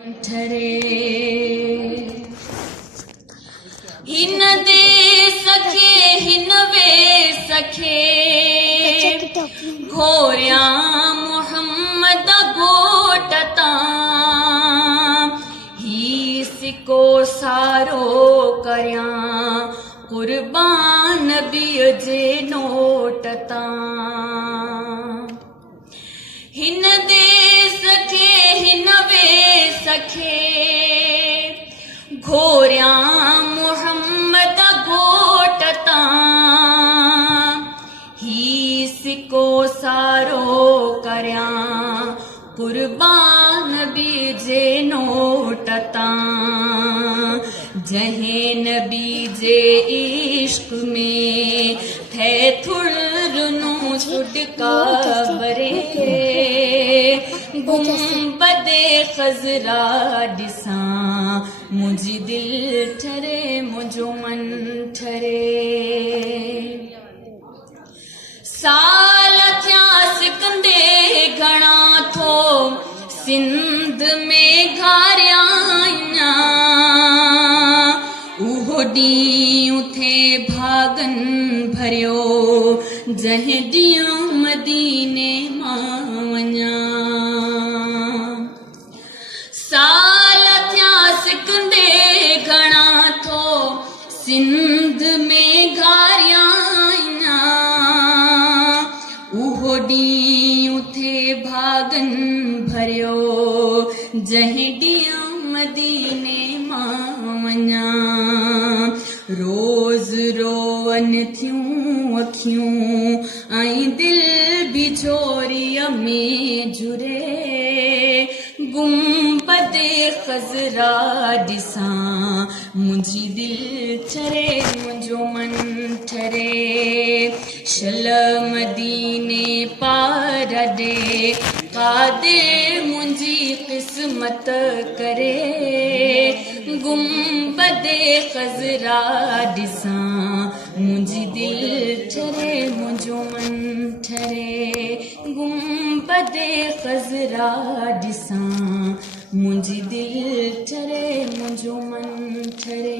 ठरे हिन दे सखे हिन वे सखे घोरिया मोहम्मद गोटता ही सिको सारो करया कुर्बान नबीअ जे नोटता हिन दे सखे हिन वे सखे घोरिया मोहम्मद घोटता ही सिको सारो करया कुर्बान नबी जे नोटता जहे नबी जे इश्क में थे थुड़नु छुटका बरे गुंबदे खजरा दिसा मुझी दिल ठरे मुझो मन ठरे साल थिया सिकंदे घणा थो सिंध में घारिया उहो ॾींहुं थे भागन भरियो जंहिं ॾींहुं मदीने मां वञा साल थिया सिकंदे घणा थो सिंध में घारिया उहो ॾींहुं थे भागन भरियो जंहिं ॾींहुं मदीने मां वञा रोज़ रोवन थियूं अखियूं ऐं दिल बि छोरीअ में जुरे गुंबदे खजरा ॾिसां मुंहिंजी दिल ठरे मुंहिंजो मन ठरे शल मदीने पार ॾे कादिर मुंहिंजी क़िस्मत करे गुंबदे खजरा ॾिसां मुंहिंजी दिल ठरे मुंहिंजो मन ठरे गुंबदे खजरा ॾिसां मुंहिंजी दिल ठरे मुंहिंजो मन ठरे